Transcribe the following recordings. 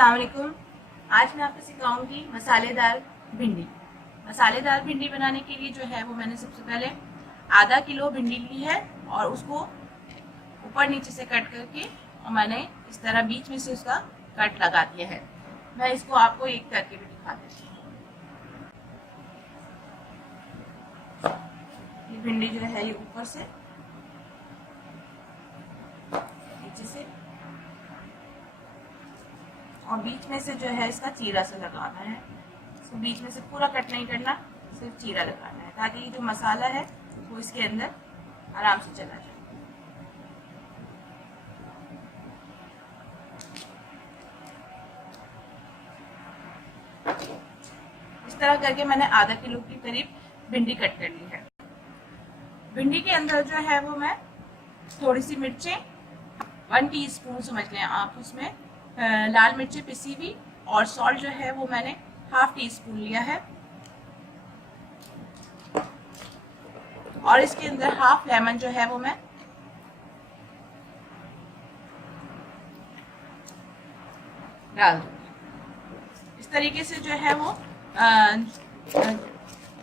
अस्सलाम वालेकुम। आज मैं आपको सिखाऊंगी मसालेदार भिंडी। मसालेदार भिंडी बनाने के लिए जो है वो मैंने सबसे पहले आधा किलो भिंडी ली है और उसको ऊपर नीचे से कट करके और मैंने इस तरह बीच में से उसका कट लगा दिया है। मैं इसको आपको एक करके भी दिखा देती हूँ। ये भिंडी जो है ये ऊपर से नीचे से और बीच में से जो है इसका चीरा से लगाना है। इसको बीच में से पूरा कट नहीं करना, सिर्फ चीरा लगाना है ताकि ये जो मसाला है वो इसके अंदर आराम से चला जाए। इस तरह करके मैंने आधा किलो के करीब भिंडी कट कर ली है। भिंडी के अंदर जो है वो मैं थोड़ी सी मिर्चें 1 टीस्पून समझ लें आप, उसमें लाल मिर्ची पिसी हुई और सॉल्ट जो है वो मैंने ½ टीस्पून लिया है और इसके अंदर ½ लेमन जो है वो मैं डाल दूंगी। इस तरीके से जो है वो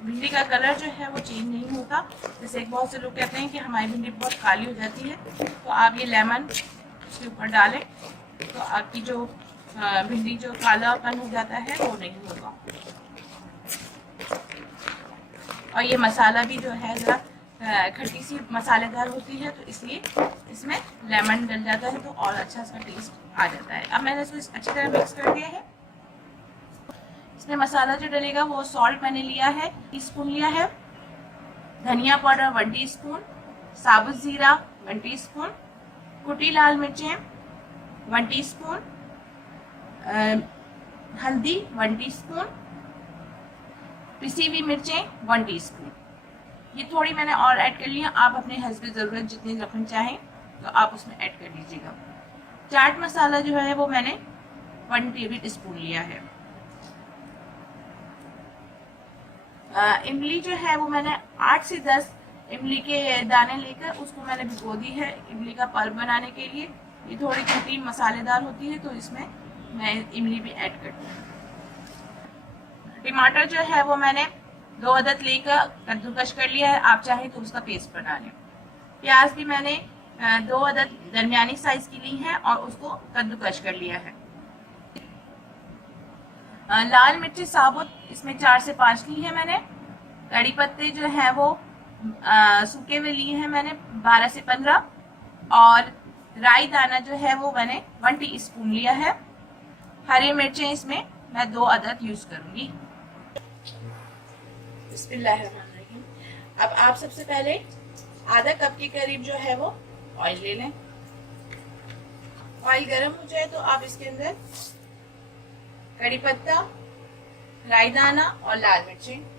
भिंडी का कलर जो है वो चेंज नहीं होता। जैसे बहुत से लोग कहते हैं कि हमारी भिंडी बहुत काली हो जाती है, तो आप ये लेमन उसके ऊपर डालें तो आपकी जो भिंडी जो कालापन हो जाता है वो नहीं होगा। और ये मसाला भी जो है ज़रा खट्टी सी मसालेदार होती है, तो इसलिए इसमें लेमन डल जाता है तो और अच्छा इसका टेस्ट आ जाता है। अब मैंने इसको अच्छी तरह मिक्स कर दिया है। इसमें मसाला जो डलेगा वो सॉल्ट मैंने लिया है 1 टीस्पून लिया है, धनिया पाउडर 1 टीस्पून, साबुत ज़ीरा 1 टीस्पून, कुटी लाल मिर्चें 1 टीस्पून, हल्दी 1 टीस्पून, पिसी हुई मिर्चें 1 टीस्पून। ये थोड़ी मैंने और ऐड कर लिया। आप अपने हस्ब ज़रूरत जितनी रखना चाहें तो आप उसमें ऐड कर लीजिएगा। चाट मसाला जो है वो मैंने 1 टेबल स्पून लिया है। इमली जो है वो मैंने 8 से 10 इमली के दाने लेकर उसको मैंने भिगो दी है इमली का पल्प बनाने के लिए। ये थोड़ी खट्टी मसालेदार होती है तो इसमें मैं इमली भी ऐड करती हूँ। टमाटर जो है वो मैंने 2 अदद लेकर कद्दूकश कर लिया है, आप चाहें तो उसका पेस्ट बना लें। प्याज भी मैंने 2 अदद दरमियानी साइज की ली है और उसको कद्दूकश कर लिया है। लाल मिर्ची साबुत इसमें 4 से 5 ली है मैंने। कड़ी पत्ते जो है वो सूखे हुए लिए हैं मैंने 12 से 15 और राई दाना जो है वो मैंने 1 टीस्पून लिया है। हरी मिर्चें इसमें मैं 2 अदद यूज करूंगी। बिस्मिल्लाहिर्रहमानिर्रहीम। अब आप सबसे पहले आधा कप के करीब जो है वो ऑयल ले लें। ऑयल गर्म हो जाए तो आप इसके अंदर कड़ी पत्ता, राई दाना और लाल मिर्चें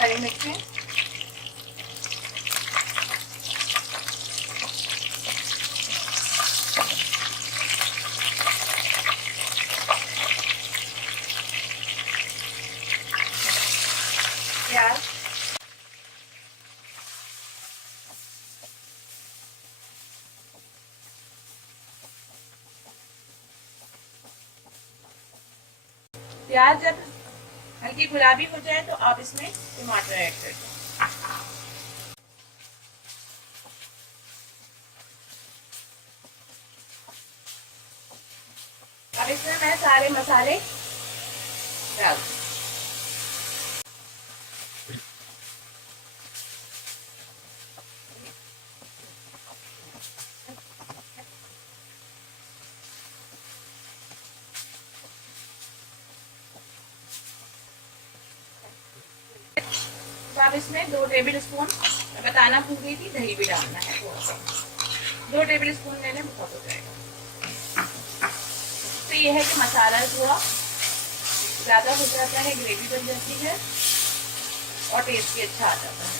हरी मिर्चें प्याज प्याज जब हल्की गुलाबी हो जाए तो आप इसमें टमाटर ऐड कर दें। अब इसमें मैं सारे मसाले डाल दूं। तो अब इसमें 2 टेबल स्पून बताना भूल गई थी, दही भी डालना है थोड़ा सा। 2 टेबल स्पून लेने बहुत हो जाएगा। तो ये है कि मसाला थोड़ा ज़्यादा हो जाता है, ग्रेवी बन जाती है और टेस्ट भी अच्छा आ जाता है।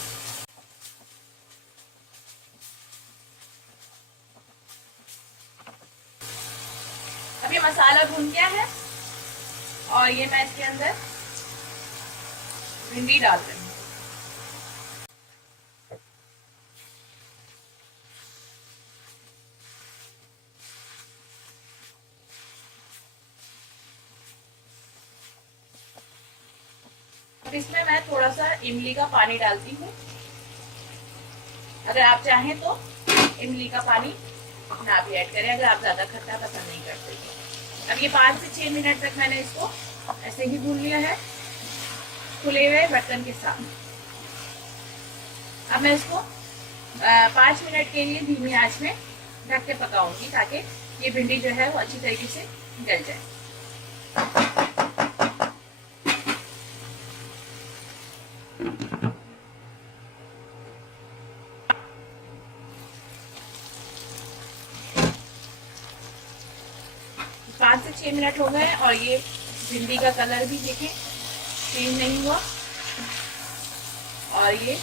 अब ये मसाला भुन गया है और ये मैं इसके अंदर भिंडी डाल रही हूँ। अब इसमें मैं थोड़ा सा इमली का पानी डालती हूँ। अगर आप चाहें तो इमली का पानी ना भी ऐड करें, अगर आप ज्यादा खट्टा पसंद नहीं करते तो। अब ये 5 से 6 मिनट तक मैंने इसको ऐसे ही भून लिया है खुले हुए बर्तन के साथ। अब मैं इसको 5 मिनट के लिए धीमी आंच में ढक के पकाऊंगी ताकि ये भिंडी जो है वो अच्छी तरीके से गल जाए। पाँच से 6 मिनट हो गए और ये भिंडी का कलर भी देखें चेंज नहीं हुआ और ये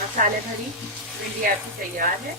मसाले भरी भिंडी आपकी तैयार है।